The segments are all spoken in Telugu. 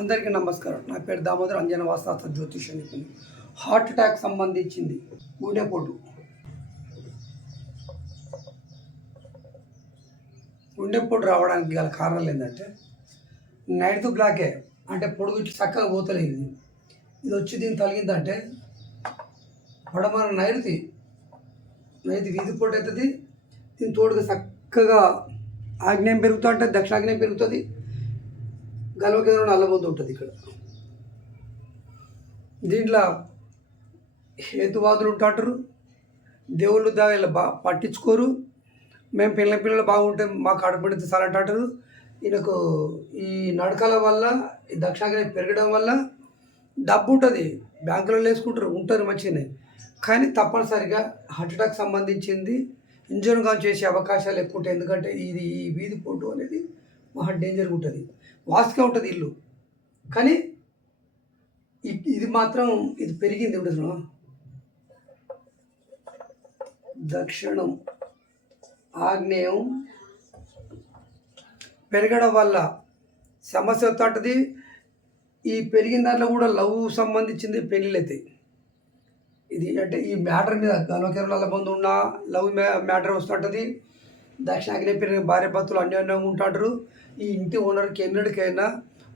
అందరికీ నమస్కారం. నా పేరు దామోదర్ అంజన వాస్తాస్త జ్యోతిష నిపుణులు హార్ట్ అటాక్ సంబంధించింది. గుండెపోటు గుండెపోటు రావడానికి గల కారణాలు ఏంటంటే నైట్ బ్లాకే అంటే పొడుగు చక్కగా పోతలేదు. ఇది వచ్చి దీన్ని తలిగిందంటే పడమర నైరుతి నైరుతి వీధి పోటు అవుతుంది. దీని తోడుగా చక్కగా ఆగ్నేయం పెరుగుతూ అంటే దక్షిణాగ్నేయం పెరుగుతుంది. గల్వ కేంద్రం నల్లబొద్దు ఉంటుంది ఇక్కడ. దీంట్లో హేతువాదులు ఉంటారు దేవుళ్ళు దాని బా పట్టించుకోరు. మేము పిల్లల పిల్లలు బాగుంటే మాకు ఆడపడితే సార్ అంటారు ఈయనకు ఈ నడకల వల్ల ఈ దక్షిణాగ్నేయం పెరగడం వల్ల డబ్బు ఉంటుంది. బ్యాంకులలో వేసుకుంటారు ఉంటారు మంచిగానే. కానీ తప్పనిసరిగా హార్ట్ అటాక్ సంబంధించింది ఇంజన్గా చేసే అవకాశాలు ఎక్కువ ఉంటాయి. ఎందుకంటే ఇది ఈ వీధి పోటు అనేది మహా డేంజర్గా ఉంటుంది. వాసుగా ఉంటుంది ఇల్లు. కానీ ఇ- ఇది మాత్రం ఇది పెరిగింది ఇప్పుడు దక్షిణం ఆగ్నేయం పెరగడం వల్ల సమస్య తోటది ఈ పెరిగిన దాంట్లో కూడా లవ్ సంబంధించింది పెళ్ళిళ్ళు అవుతాయి ఇది అంటే ఈ మ్యాటర్ మీద గణకేరళ బంధు ఉన్న లవ్ మ్యాటర్ వస్తుంటుంది దక్షిణాగ్నేయ పెరిగిన భార్య భర్తలు అన్యోన్యంగా ఉంటారు ఈ ఇంటి ఓనర్కి ఎన్నడికైనా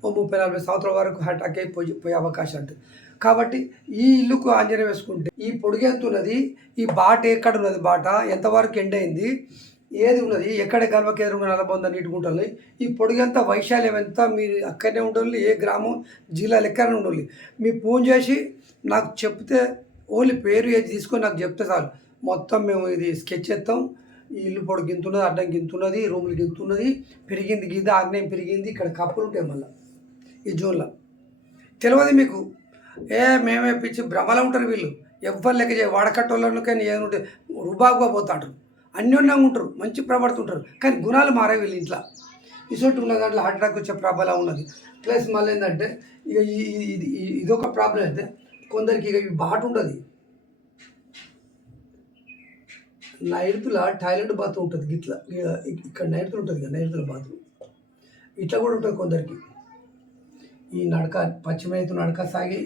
ఓ ముప్పై నలభై సంవత్సరాల వరకు అటాక్ అయిపోయి పోయే అవకాశం ఉంటుంది. కాబట్టి ఈ ఇల్లుకు ఆంజనేయం వేసుకుంటే ఈ పొడుగు ఉన్నది? ఈ బాట ఎక్కడ ఉన్నది బాట? ఎంతవరకు ఎండ్ అయింది? ఏది ఉన్నది? ఎక్కడ గర్భకేంద్రంగా నలబొంద నీటుకుంటుంది ఈ పొడిగంత వైశాల్యం ఎంత? మీరు అక్కడనే ఉండాలి ఏ గ్రామం? జిల్లా లెక్కనే ఉండాలి. మీరు ఫోన్ చేసి నాకు చెప్తే ఓన్లీ పేరు ఏది తీసుకొని నాకు చెప్తే చాలు. మొత్తం మేము ఇది స్కెచ్ చేస్తాం. ఇల్లు పొడి గింతున్నది అడ్డం గింతున్నది రూములు గింతున్నది పెరిగింది గీత ఆగ్నేయం పెరిగింది ఇక్కడ కప్పులు ఉంటాయి మళ్ళీ ఈ జూన్లో. తెలియదు మీకు? ఏ మేమే పిచ్చి భ్రమలో ఉంటారు వీళ్ళు. ఎవ్వరు లెక్క చేయ వాడకట్టోళ్ళను కానీ ఏదంటే రుబాబుగా పోతాడు. అన్యోన్యంగా ఉంటారు మంచి ప్రవర్తుంటారు. కానీ గుణాలు మారే వీళ్ళు ఇంట్లో. ఇసొట్టు ఉన్న దాంట్లో హార్ట్ అటాక్ వచ్చే ప్రాబ్లం ఉన్నది. ప్లస్ మళ్ళీ ఏంటంటే ఇక ఈ ఇది ఇదొక ప్రాబ్లం అయితే కొందరికి ఇక ఈ బాట ఉంటుంది నైరుతుల టాయిలెట్ బాత్రూమ్ ఉంటుంది. ఇట్లా ఇక్కడ నైరుతులు ఉంటుంది కదా నైరుతుల బాత్రూమ్. ఇట్లా కూడా ఉంటుంది కొందరికి. ఈ నడక పశ్చిమైతు నడక సాగి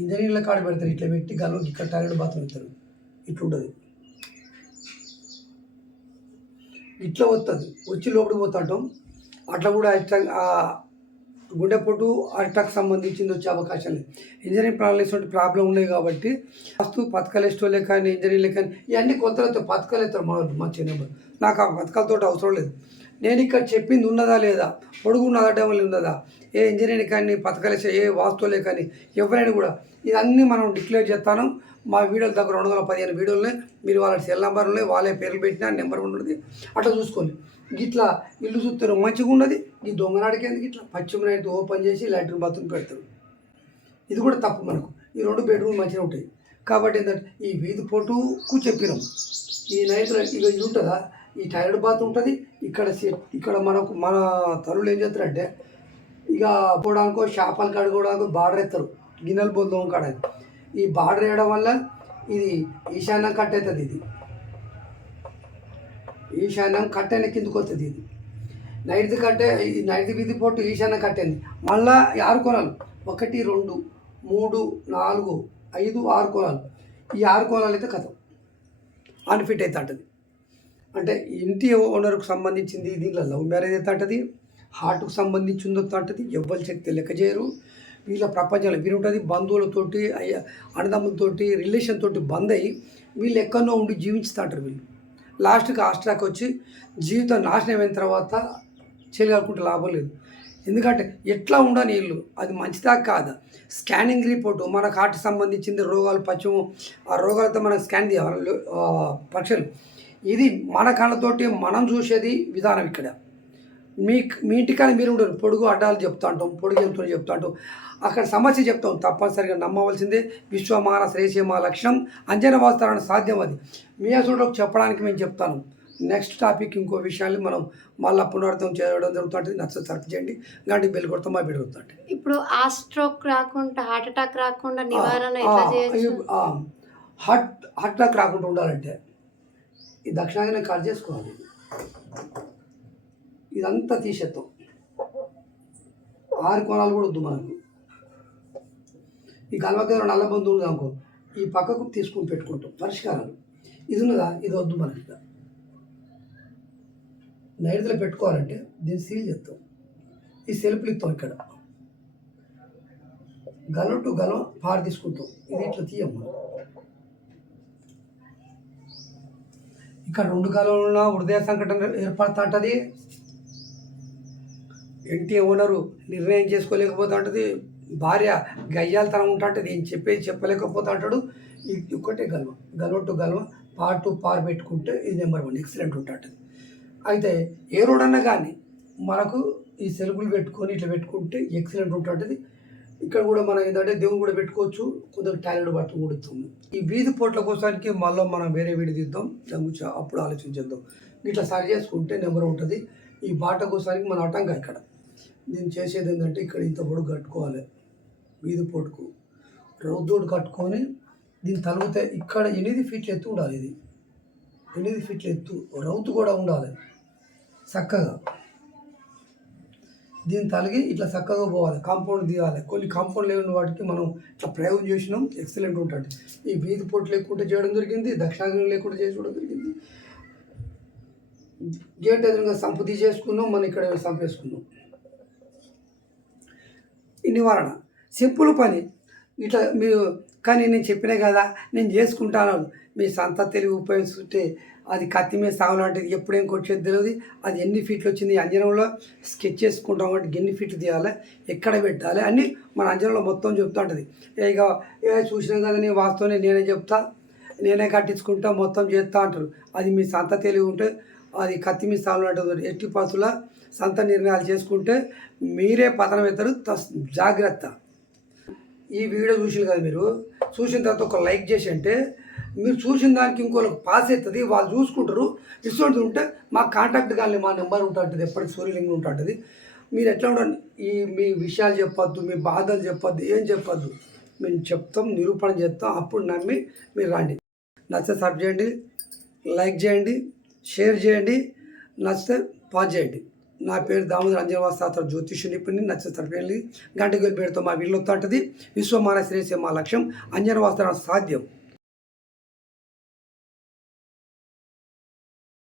ఇంజనీర్ల కాడ పెడతారు. ఇట్లా పెట్టి గల్వ ఇక్కడ టాయిలెట్ బాత్రూమ్ ఇస్తారు. ఇట్లుంటుంది ఇట్లా వస్తుంది. వచ్చి లోపలికి పోతుంటాం అట్లా కూడా అట్లా గుండెపోటు అటాక్ సంబంధించింది వచ్చే అవకాశం లేదు ఇంజనీరింగ్ ప్రాబ్లమ్స్ ప్రాబ్లం ఉన్నాయి కాబట్టి ఫస్ట్ పథకాలు వేసుకోలే కానీ ఇంజనీర్లే కానీ ఇవన్నీ కొంతలతో పథకాలు వేస్తారు మా మా చిన్నప్పుడు. నాకు ఆ పథకాలతో అవసరం లేదు. నేను ఇక్కడ చెప్పింది ఉన్నదా లేదా? పొడుగు ఉన్నదా ఉన్నదా? ఏ ఇంజనీరింగ్ కానీ పథకాలు వేసే ఏ వాస్తువులే కానీ ఎవరైనా కూడా ఇదన్నీ మనం డిక్లేర్ చేస్తాను. మా వీడియోల దగ్గర రెండు వందల పదిహేను వీడియోలు మీరు వాళ్ళ సెల్ నెంబర్ ఉన్నాయి వాళ్ళే పేర్లు పెట్టినా నెంబర్ ఉంటుంది. అట్లా చూసుకోండి. గిట్లా ఇల్లు చూస్తారు మంచిగా ఉన్నది. ఈ దొంగనాడికేందుకు ఇట్లా పశ్చిమ నైట్ ఓపెన్ చేసి లాట్రిన్ బాత్రూమ్ పెడతారు. ఇది కూడా తప్పు మనకు. ఈ రెండు బెడ్రూమ్ మంచిగా ఉంటాయి. కాబట్టి ఏంటంటే ఈ వీధి పోటుకు చెప్పినాం. ఈ నైట్ ఇక ఇది ఉంటుందా? ఈ టాయిలెట్ బాత్ ఉంటుంది. ఇక్కడ ఇక్కడ మనకు మన తరువులు ఏం చేస్తారంటే ఇక పోవడానికో చేపలు కడుకోవడానికో బార్డర్ ఎత్తారు. గిన్నెలు బొందం కాడ. ఈ బార్డర్ వేయడం వల్ల ఇది ఈశాన్యం కట్టవుతుంది ఇది. ఈశాన్యం కట్టైన కిందకు వస్తుంది ఇది. నైట్ది కట్టే ఇది నైట్ వీధి పొట్టు ఈశాన్యం కట్టేది మళ్ళా ఆరు కోణాలు ఒకటి రెండు మూడు నాలుగు ఐదు ఆరు కోణాలు. ఈ ఆరు కోణాలు అయితే కథం. అన్ఫిట్ అయితే అంటది. అంటే ఇంటి ఓనర్కు సంబంధించింది దీంట్లో లవ్ మ్యారేజ్ అయితే అంటది. హార్ట్కు సంబంధించింది అంటది. ఎవ్వరి శక్తి లెక్క చేయరు. వీళ్ళ ప్రపంచంలో వీరు ఉంటుంది బంధువులతోటి అన్నదమ్ములతోటి రిలేషన్ తోటి బంద్ అయ్యి వీళ్ళు ఎక్కడో ఉండి జీవించుతాంటారు వీళ్ళు. లాస్ట్కి ఆస్ట్రాక్ వచ్చి జీవితం నాశనం అయిన తర్వాత చేయగలుగుకుంటే లాభం లేదు. ఎందుకంటే ఎట్లా ఉండని ఇల్లు అది మంచిదా కాదా? స్కానింగ్ రిపోర్టు మన హార్ట్ సంబంధించింది రోగాలు పచ్చము ఆ రోగాలతో మనం స్కాన్ చేయాలి. పక్షులు. పరీక్షలు ఇది మన కళ్ళతోటి మనం చూసేది విధానం ఇక్కడ. మీ మీ ఇంటికాడ మీరు ఉండరు. పొడుగు అడ్డాలు చెప్తా ఉంటాం పొడుగు ఎంతో చెప్తా ఉంటాం అక్కడ సమస్య చెప్తాం తప్పనిసరిగా నమ్మవలసిందే. విశ్వమాన శ్రేషమ లక్షణం అంజన వాస్తవాన్ని సాధ్యం అది. మీ అసలులోకి చెప్పడానికి మేము చెప్తాను. నెక్స్ట్ టాపిక్ ఇంకో విషయాన్ని మనం మళ్ళీ పునరార్థం చేయడం జరుగుతుంటుంది నచ్చ సర్చ్ చేయండి. గంటి బెల్ కొడతాం మా బిడ్డ కొడుతుంటే ఇప్పుడు ఆ స్ట్రోక్ రాకుండా హార్ట్ అటాక్ రాకుండా నివారణ హార్ట్ హార్ట్ అటాక్ రాకుండా ఉండాలంటే ఈ దక్షిణాగ్ని కట్ చేసుకోవాలి. ఇదంతా తీసేద్దాం. ఆరు కోణాలు కూడా వద్దు మనకు. ఈ గల్వకేర నల్ల బంధు ఉంది అనుకో ఈ పక్కకు తీసుకుని పెట్టుకుంటాం పరిష్కారాలు. ఇది ఉన్నదా? ఇది వద్దు మనకి ఇక. నైరుతిలో పెట్టుకోవాలంటే దీన్ని సీల్ చేస్తాం. ఈ సెల్ఫ్లు ఇస్తాం ఇక్కడ. గలం టు గలం పారు తీసుకుంటాం. ఇది ఇట్లా తీయం మనం. ఇక్కడ రెండు గలంలో హృదయ సంకటన ఏర్పడుతుంటుంది ఇంటి ఓనరు నిర్ణయం చేసుకోలేకపోతా ఉంటుంది భార్య గయ్యాలతనం ఉంటా ఉంటుంది ఏం చెప్పేది చెప్పలేకపోతా అంటాడు ఒక్కటే గల్వ గల్వ టు గల్వ పార్ టు పార్ పెట్టుకుంటే ఇది నెంబర్ వన్ ఎక్సలెంట్ ఉంటుంది. అయితే ఏ రోడ్ అన్నా కానీ మనకు ఈ సెల్ఫులు పెట్టుకొని ఇట్లా పెట్టుకుంటే ఎక్సలెంట్ ఉంటుంది. ఇక్కడ కూడా మనం ఏంటంటే దేవుడు కూడా పెట్టుకోవచ్చు కొద్దిగా టాలెంట్ బట్టి కూడా ఇస్తుంది ఈ వీధి పోట్ల కోసానికి మళ్ళీ మనం వేరే వీడి తీద్దాం దాని గురించి అప్పుడు ఆలోచించేద్దాం ఇట్లా సరి చేసుకుంటే నెంబర్ ఉంటుంది. ఈ బాట కోసానికి మన అటంగా ఇక్కడ. నేను చేసేది ఏంటంటే ఇక్కడ ఇంత పొడుగు కట్టుకోవాలి వీధి పోటుకు రౌద్దోడు కట్టుకొని దీన్ని తలిగితే ఇక్కడ ఎనిమిది ఫీట్ల ఎత్తు ఉండాలి ఇది. ఎనిమిది ఫీట్ల ఎత్తు రౌతు కూడా ఉండాలి చక్కగా. దీన్ని తలిగి ఇట్లా చక్కగా పోవాలి కాంపౌండ్ తీయాలి కొన్ని కాంపౌండ్ లేని వాటికి మనం ఇట్లా ప్రయోగం చేసినాం ఎక్సలెంట్ ఉంటుంది. ఈ వీధి పొట్టు లేకుండా చేయడం జరిగింది దక్షిణాగ్రం లేకుండా చేసుకోవడం జరిగింది. గేట్ ఎదురుగా సంపు తీసేసుకున్నాం మనం ఇక్కడ సంపేసుకున్నాం. నివారణ. సింపుల్ పని. ఇట్లా మీరు కానీ నేను చెప్పినా కదా నేను చేసుకుంటాను మీ సొంత తెలివి ఉపయోగిస్తుంటే అది కత్తి మీద సాగులాంటిది ఎప్పుడేం కొట్టేది తెలియదు. అది ఎన్ని ఫీట్లు వచ్చింది అంజనంలో? స్కెచ్ చేసుకుంటాం కాబట్టి ఎన్ని ఫీట్లు తీయాలి? ఎక్కడ పెట్టాలి? అన్నీ మన అంజనంలో మొత్తం చెప్తూ ఉంటుంది. ఇక ఏ చూసినాం కదా నేను వాస్తవం నేనే చెప్తా నేనే కట్టించుకుంటా మొత్తం చేస్తా అంటారు. అది మీ సంత తెలివి ఉంటే అది కత్తి మీద సాగులాంటిది ఎట్టి పాసుల సంత నిర్ణయాలు చేసుకుంటే మీరే పతనం అవుతారు తస్ జాగ్రత్త. ఈ వీడియో చూసిన కదా మీరు? చూసిన తర్వాత ఒక లైక్ చేసి అంటే మీరు చూసిన దానికి ఇంకోళ్ళకి పాస్ అవుతుంది. వాళ్ళు చూసుకుంటారు. ఇటువంటి ఉంటే మా కాంటాక్ట్ కానీ మా నెంబర్ ఉంటుంటుంది ఎప్పటికి సూర్యలింగం ఉంటుంటుంది మీరు ఎట్లా ఉండండి? ఈ మీ విషయాలు చెప్పొద్దు మీ బాధలు చెప్పొద్దు ఏం చెప్పొద్దు. మేము చెప్తాం నిరూపణ చేస్తాం. అప్పుడు నమ్మి మీరు రండి. నచ్చితే సబ్ చేయండి. లైక్ చేయండి. షేర్ చేయండి నచ్చితే పాజ్ చేయండి. నా పేరు దామోదర్ అంజనవాసాత జ్యోతిష నిపుణి నచ్చితే సరిపోయింది గంట గొలి పేరుతో మా వీళ్ళు ఉంటుంది విశ్వమాన శ్రేయసే మా లక్ష్యం అంజనవాసన సాధ్యం.